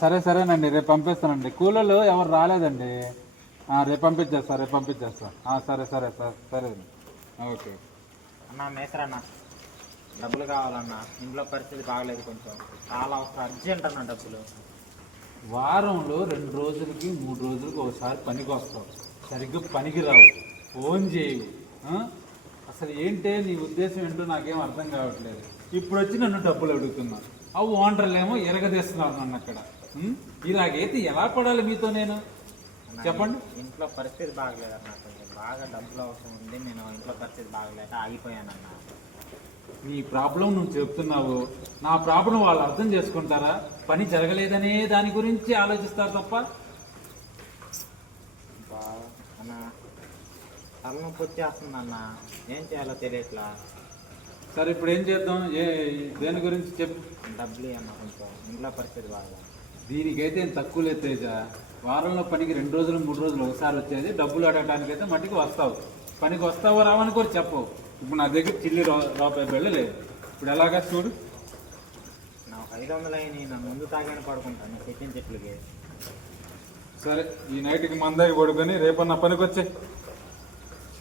సరే సరేనండి, రేపు పంపిస్తానండి. కూలీలు ఎవరు రాలేదండి. రేపు పంపించేస్తా. సరే సరే సార్, సరే. ఓకే అన్నా మేసరన్నా, డబ్బులు కావాలన్నా. ఇంట్లో పరిస్థితి బాగలేదు, కొంచెం చాలా అర్జెంట్ అన్న డబ్బులు. వారంలో 2 రోజులకి 3 రోజులకి ఒకసారి పనికి వస్తావు, సరిగ్గా పనికి రావు, ఫోన్ చేయవు. అసలు ఏంటే నీ ఉద్దేశం ఏంటో నాకేం అర్థం కావట్లేదు. ఇప్పుడు వచ్చి నన్ను డబ్బులు అడుగుతున్నా, ఓనర్లేమో ఎరగదీస్తున్నారు నన్ను అక్కడ. ఇలాగైతే ఎలా పడాలి మీతో నేను? చెప్పండి. ఇంట్లో పరిస్థితి బాగలేదన్నా, కొంచెం బాగా డబ్బులు అవసరం ఉంది. నేను ఇంట్లో పరిస్థితి బాగలేక ఆగిపోయానన్నా. నీ ప్రాబ్లం నువ్వు చెప్తున్నావు, నా ప్రాబ్లం వాళ్ళు అర్థం చేసుకుంటారా? పని జరగలేదనే దాని గురించి ఆలోచిస్తారు తప్ప. అన్న తలనొప్పి వచ్చేస్తుందన్న, ఏం చేయాలో తెలియట్లా. సరే ఇప్పుడు ఏం చేద్దాం? దేని గురించి చెప్పు. డబ్బులు అన్న, కొంచెం ఇంట్లో పరిస్థితి బాగా. దీనికైతే ఏం తక్కువ లేదు తేజ. వారంలో పనికి 2 రోజులు 3 రోజులు ఒకసారి వచ్చేది. డబ్బులు అడగడానికైతే మట్టికి వస్తావు, పనికి వస్తావో రావని కూడా చెప్పవు. ఇప్పుడు నా దగ్గర చిల్లి రూపాయి వెళ్ళలేదు. ఇప్పుడు ఎలాగా చూడు. నాకు 500 అయినాయి, నా ముందు తాగానే పడుకుంటాను చెట్టిన చెట్లకి. సరే ఈ నైట్కి మందాకి పడుకొని రేపన్న పనికి వచ్చే.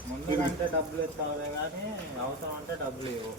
ముందు అంటే డబ్బులు ఇస్తావులే కానీ అవసరం అంటే డబ్బులు ఇవ్వు.